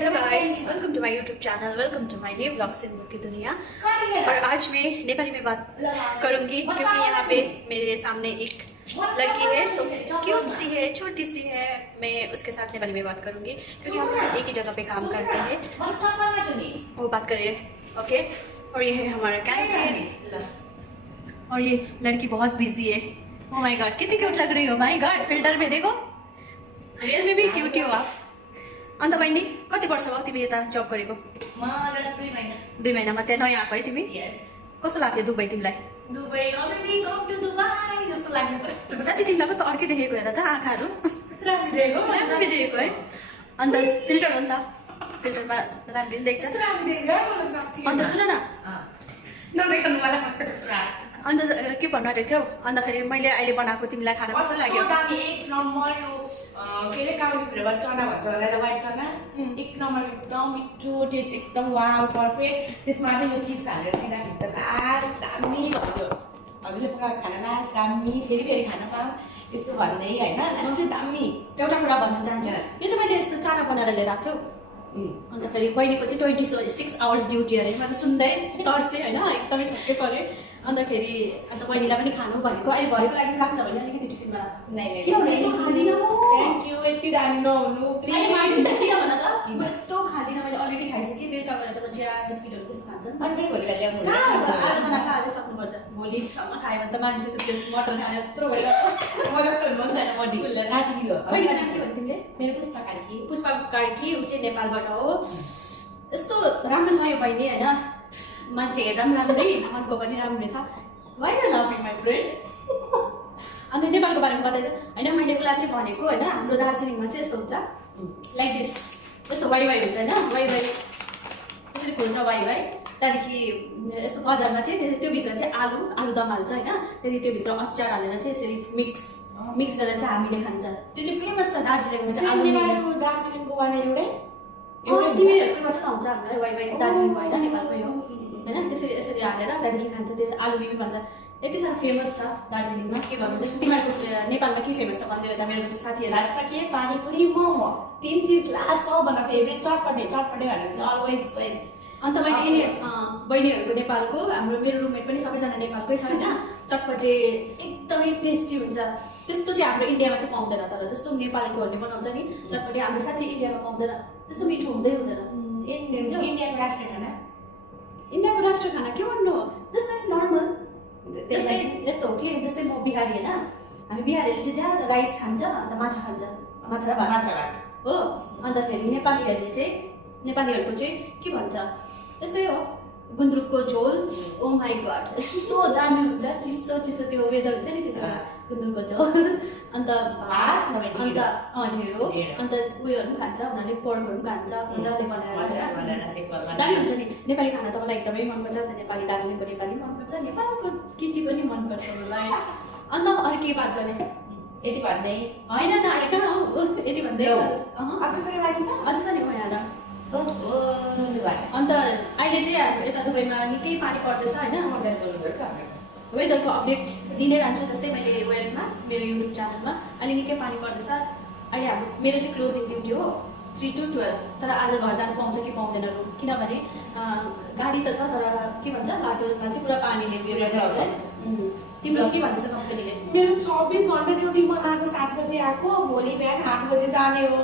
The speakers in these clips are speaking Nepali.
Hello guys, welcome to my YouTube channel, welcome to my new blog Sindhu की दुनिया। और आज मैं नेपाली में बात करूंगी क्योंकि यहाँ पे मेरे सामने एक लड़की है, सो क्यूट सी है, छोटी सी है। मैं उसके साथ नेपाली में बात करूंगी क्योंकि हम लोग एक ही जगह पे काम करते हैं। वो बात करिए, ओके। और ये है हमारा कैंटीन और ये लड़की बहुत बिजी है। ओह माय गॉड, कितनी क्यूट लग रही हो। माय गॉड, फिल्टर में देखो, रियल में भी क्यूट हो आप। अन्त बहिनी कति वर्ष भयो तिमी यता जब गरेको? म जस्ट 2 महिना। 2 महिनामा त्यहाँ नयाँ आएको है तिमी? यस। कस्तो लाग्यो दुबई तिमीलाई? Dubai already come to Dubai जस्तो लाग्छ। साँच्चै तिमीलाई कस्तो अर्कै देखेको हेर त आँखाहरू। राम्रो देखेको राम्रो देखेको है। अन्त फिल्टर हो नि त, फिल्टरमा राम्रो देख्छ। राम्रो देखेको मलाई साच्चै। अन्त सुन न, नदेख्नु मलाई। अन्त के भन्नु आँटेको थियौ? अन्तखेरि मैले अहिले बनाएको तिमीलाई खाना कस्तो लाग्यो? दामी एक नम्बर यो के रे काउली फ्लेभर चना भन्छ होला त व्हाइट चना। एक नम्बर एकदम मिठो टेस्ट, एकदम वाउ पर्फेक्ट। त्यसमा चाहिँ यो चिप्स हालेर दिँदाखेरि त लास्ट दामी भयो। हजुरले पकाएको खाना लास्ट दामी, फेरि फेरि खान पाऊँ यस्तो भन्दै हैन, लास्ट चाहिँ दामी। एउटा कुरा भन्न चाहन्छु, यो चाहिँ मैले यस्तो चाना बनाएर लिएर आएको थिएँ। अन्तखेरि बहिनीको चाहिँ 26 आवर्स ड्युटी अरे। म त सुन्दै तर्सेँ होइन, एकदमै छक्कै परेँ। अन्तखेरि अन्त बहिनीलाई पनि खानु भनेको, अहिले भरेको लागि लाग्छ भने अलिकति टिफिनमा किनभने यस्तो खाँदिनँ म। थ्याङ्क यू, यति दामी नहुनु अहिले माग्दिनँ किन भन त, यस्तो खाँदिनँ मैले, अलरेडी खाइसकेँ। बेलुका भएर त चिया बिस्किटहरू त्यस्तो खान्छन्। अनि फेरि भोलि ल्याउनु आज बनाएको आजै सक्नुपर्छ, भोलिसम्म खायो भने त मान्छे त त्यो मटन खायो यत्रो भएर म जस्तो हुनुहुन्छ नि, म ढिलो 60 किलो। बहिनीको नाम के भन्यो तिमीले? मेरो पुष्पा कार्की। पुष्पा कार्की, ऊ चाहिँ नेपालबाट हो। यस्तो राम्रो छ यो बहिनी होइन, मान्छे हेर्दा पनि राम्रै, मनको पनि राम्रै छ। Why are loving my friend. अन्त नेपालको बारेमा बताइदियो होइन, मैले उसलाई चाहिँ भनेको होइन, हाम्रो दार्जिलिङमा चाहिँ यस्तो हुन्छ लाइक दिस, यस्तो वाइ वाइ हुन्छ होइन, वाइ वाइ यसरी खोल्छ वाइ वाइ। त्यहाँदेखि यस्तो बजारमा चाहिँ त्योभित्र चाहिँ आलु दम हाल्छ होइन, त्यहाँदेखि त्योभित्र अचार हालेर चाहिँ यसरी मिक्स गरेर चाहिँ हामीले खान्छ। त्यो चाहिँ फेमस छ दार्जिलिङमा चाहिँ। आलु दार्जिलिङको वाला एउटै तिमीहरूकोबाट त हुन्छ हामीलाई वाइ वाइ, दार्जिलिङको होइन नेपालकै हो होइन। त्यसरी यसरी हालेर त्यहाँदेखि खान्छ, त्यो आलु मिमी भन्छ। यति साह्रो फेमस छ दार्जिलिङमा, के भन्नु। त्यस्तो तिमीहरूको नेपालमा के फेमस छ भनिदिएर त मेरो साथीहरूलाई। चटपटे, पानीपुरी, मोमो, 3 चिज लास्ट सबभन्दा फेभरेट चटपटे भनेर चाहिँ अलवेज बेस्ट। अन्त मैले यिनी बहिनीहरूको नेपालको, हाम्रो मेरो रुममेट पनि सबैजना नेपालकै छ होइन। चटपटे एकदमै टेस्टी हुन्छ, त्यस्तो चाहिँ हाम्रो इन्डियामा चाहिँ पाउँदैन। तर जस्तो नेपालीकोहरूले बनाउँछ नि चटपटे, हाम्रो साँच्चै इन्डियामा पाउँदैन, त्यस्तो मिठो हुँदै हुँदैन। इन्डियाको राष्ट्रिय खाना, इन्डियाको राष्ट्रिय खाना के भन्नु, जस्तै नर्मल, जस्तै यस्तो हो कि जस्तै म बिहारी होइन, हामी बिहारीहरूले चाहिँ ज्यादा राइस खान्छ, अन्त माछा खान्छ, माछा भात हो। अन्त फेरि नेपालीहरूको चाहिँ के भन्छ, यस्तै हो गुन्द्रुकको झोल। ओ माई गड, यस्तो दामी हुन्छ, चिसो चिसो त्यो वेदर हुन्छ नि त्यति बेला, गुन्द्रुकको झोल। अन्त भात, अन्त ढेँडो, अन्त उयोहरू पनि खान्छ उनीहरूले, पोर्कहरू पनि खान्छ मजाले बनाएर, दामी हुन्छ नि। नेपाली खाना त मलाई एकदमै मनपर्छ, अन्त नेपाली दार्जिलिङको नेपाली मनपर्छ, नेपालको केटी पनि मनपर्छ मलाई। अन्त अरू के बात गर्ने, यति भन्दै होइन न अहिले कहाँ हो, यति भन्दै अझ छ नि यहाँ। अन्त अहिले चाहिँ हाम्रो यता दुबईमा निकै पानी पर्दैछ होइन। वेदरको अपडेट दिँदै रहन्छु, जस्तै मैले उयसमा मेरो युट्युब च्यानलमा अहिले निकै पानी पर्दैछ। अहिले मेरो चाहिँ क्लोजिङ ड्युटी हो 3 to 12, तर आज घर जानु पाउँछ कि पाउँदैन रुम, किनभने गाडी त छ तर के भन्छ बाटोमा चाहिँ पुरा पानीले उयो। तिम्रो के भन्दैछ कम्पनीले? मेरो 24 घन्टा ड्युटी, म आज 7 बजे आएको, भोलि बिहान 8 बजे जाने हो।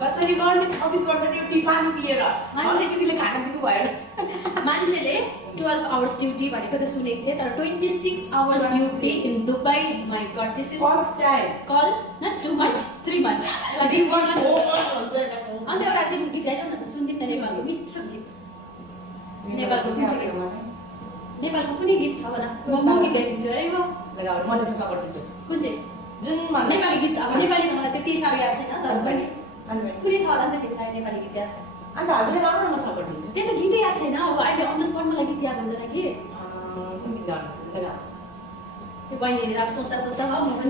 कसरी गर्ने 24 घन्टा ड्युटी पानी पिएर? मान्छे दिदीले खाना दिनु भयो। मान्छेले 12 आवर्स ड्युटी भनेको त सुनेको थिएँ, तर 26 hours duty in Dubai. My god, this is first time. कल नट 2 months 3 months। अन्त एउटा दिन गीत गाइज न, सुन्दिन न नेपालको मिठो गीत। नेपालको कुन चाहिँ गीत? नेपालको कुनै गीत छ भन, म गीत गाइदिन्छु है। म त्यसमा सपोर्ट दिन्छु। कुन चाहिँ? जुन नेपाली गीत? अब नेपाली त मलाई त्यति साह्रो याद छैन, तर कुनै छ होला नि त तिमीलाई नेपाली गीत याद? अन्त हजुरले गाउनु, म सपोर्ट दिन्छु। त्यो त गीतै याद छैन, अब अहिले अन द स्पट मलाई गीत याद हुँदैन कि। त्यो बहिनीले अब सोच्दा सोच्दा हो, म पनि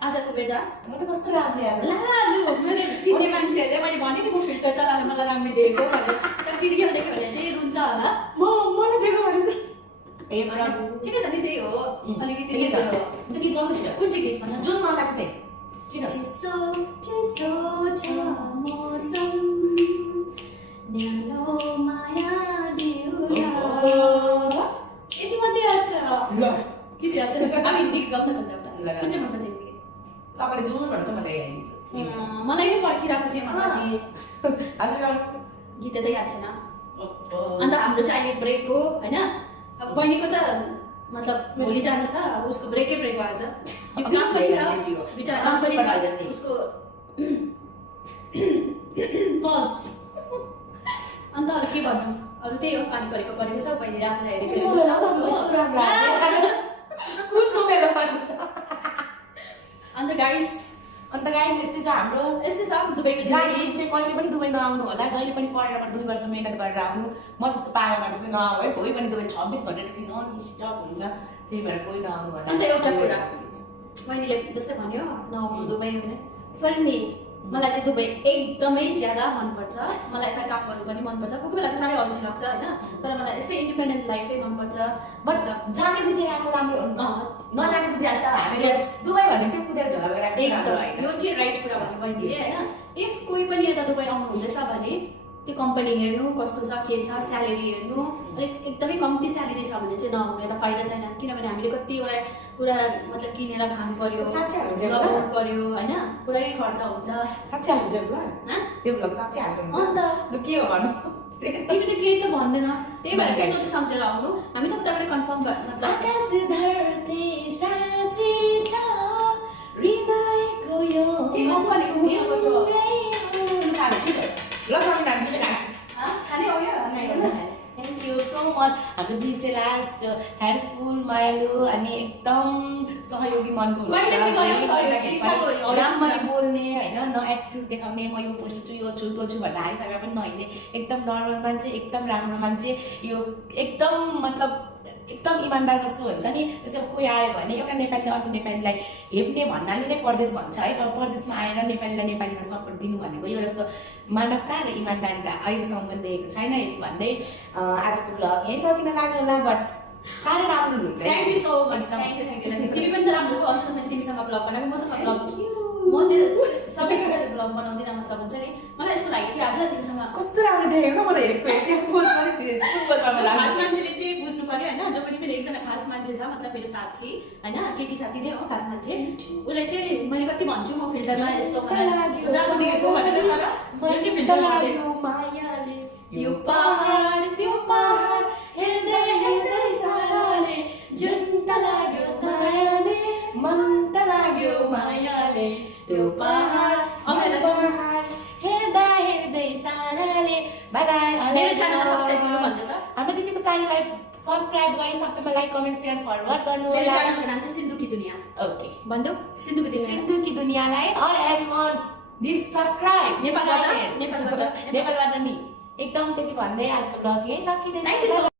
आजको बेदा म त कस्तो राम्रो याद ला लु, मैले चिन्ने मान्छेहरूले मैले भने नि म फिल्टर चलाएर मलाई राम्रो देखेको भनेर, तर चिनिकन देख्यो भने चाहिँ रुन्छ होला। मलाई दिएको भने चाहिँ ठिकै छ नि, त्यही हो अलिकति गीत गाउनु छ। कुन चाहिँ गीत भन? जुन मलाई लाग्थ्यो चिसो चिसो छ त म देखाइदिन्छु मलाई नै पर्खिरहेको चाहिँ भन्दाखेरि हजुर गीत त याद छैन अन्त हाम्रो चाहिँ अहिले ब्रेक हो होइन अब बहिनीको त मतलब भोलि जानु छ अब उसको ब्रेकै ब्रेक हो आज काम पनि छ बिचरा काम पनि छ उसको बस अन्त अरू के भन्नु अरू त्यही हो पानी परेको छ बहिनीले आफूलाई हेरेको अन्त गाइस यस्तै छ हाम्रो यस्तै छ दुबईको चाहिँ कहिले पनि दुबई नआउनु होला जहिले पनि पढेर 2 वर्ष मेहनत गरेर आउनु म जस्तो पागल मान्छे चाहिँ नआऊ है कोही पनि दुबई 26 घण्टा ड्युटी नन स्टप हुन्छ त्यही भएर कोही नआउनु होला अन्त एउटा कुरा बहिनीले जस्तै भन्यो नआउनु दुबई भने फर मी मलाई चाहिँ दुबई एकदमै ज्यादा मनपर्छ मलाई यता काम गर्नु पनि मनपर्छ कोही बेला त साह्रै अल्छी लाग्छ होइन तर मलाई यस्तै इन्डिपेन्डेन्ट लाइफै मनपर्छ बट जाने बुझेर आएको राम्रो हो नजाने बुझे जस्तो हामीले दुबई भने त्यो कुदेर झगडा गरेर एकदम यो चाहिँ राइट कुरा भन्यो बहिनीले होइन इफ कोही पनि यता दुबई आउनु हुँदैछ भने त्यो कम्पनी हेर्नु कस्तो छ के छ स्यालेरी हेर्नु अलिक एकदमै कम्ती स्यालेरी छ भने चाहिँ नआउनु यता फाइदा छैन किनभने हामीले कतिवटा कुरा मतलब किनेर खानु पर्यो लगाउनु पर्यो होइन पुरै खर्च हुन्छ साँच्चै हाल्नु ल त्यो ब्लग साँच्चै हाल्नु अन्त के हो भन्नु तिमीले केही त भन्दैन त्यही भएर चाहिँ सोचे सम्झेर आउनु हामी त उताबाट कन्फर्म मतलब आकाश धरती साँच्चै छ हृदयको यो थ्याङ्क यू सो मच हाम्रो दिल चाहिँ लास्ट हेल्पफुल मायालु अनि एकदम सहयोगी मनको राम्ररी बोल्ने होइन न एटिट्युड देखाउने म यो पोस्ट छु यो छु त्यो छु भनेर हाइफाइमा पनि नहिँड्ने एकदम नर्मल मान्छे एकदम राम्रो मान्छे यो एकदम मतलब एकदम इमान्दार जस्तो हुन्छ नि जस्तो कोही आयो भने एउटा नेपालीले अर्को नेपालीलाई हेप्ने भन्नाले नै परदेश भन्छ है परदेशमा आएर नेपालीलाई नेपालीमा सपोर्ट दिनु भनेको यो जस्तो मानवता र इमान्दारिता अहिलेसम्म पनि देखेको छैन यति भन्दै आजको ब्लग यहीँ सकिन लाग्यो होला बट साह्रै राम्रो हुन्छ thank you so much thank you तिमी पनि त राम्रो छौ अन्त मैले तिमीसँग ब्लग बनाएको मसँग ब्लग म त्यो सबैसँग ब्लग बनाउँदिनँ मतलब हुन्छ नि मलाई यस्तो लाग्यो कि आज तिमीसँग कस्तो राम्रो देखेको म त हेरेको खास मान्छेले चाहिँ बुझ्नु पर्यो होइन जो पनि मेरो एकजना खास मान्छे छ मतलब मेरो साथी होइन केटी साथी नै हो खास मान्छे उसलाई चाहिँ मैले कति भन्छु म फिल्टरमा यस्तो जानु दिएको भनेर तर यो चाहिँ फिल्टर मायाले यो पहाड त्यो पहाड हेर्दै हेर्दै साराले जुन त लाग्यो मायाले मन त लाग्यो मायाले त्यो पहाड हेर्दा हेर्दै साराले बाइ बाइ मेरो च्यानललाई सब्स्क्राइब गर्नु भन्नु त हाम्रो दिदीको सारीलाई सब्स्क्राइब गरी सबैमा लाइक कमेन्ट सेयर फरवर्ड गर्नु मेरो च्यानलको नाम चाहिँ सिन्धु की दुनिया ओके भन्नु सिन्धु की दुनिया सिन्धु की दुनियालाई अल एभ्रीवन प्लिज सब्स्क्राइब नेपालबाट नि एकदम त्यति भन्दै आजको ब्लग यही सकिँदैछ। Thank you so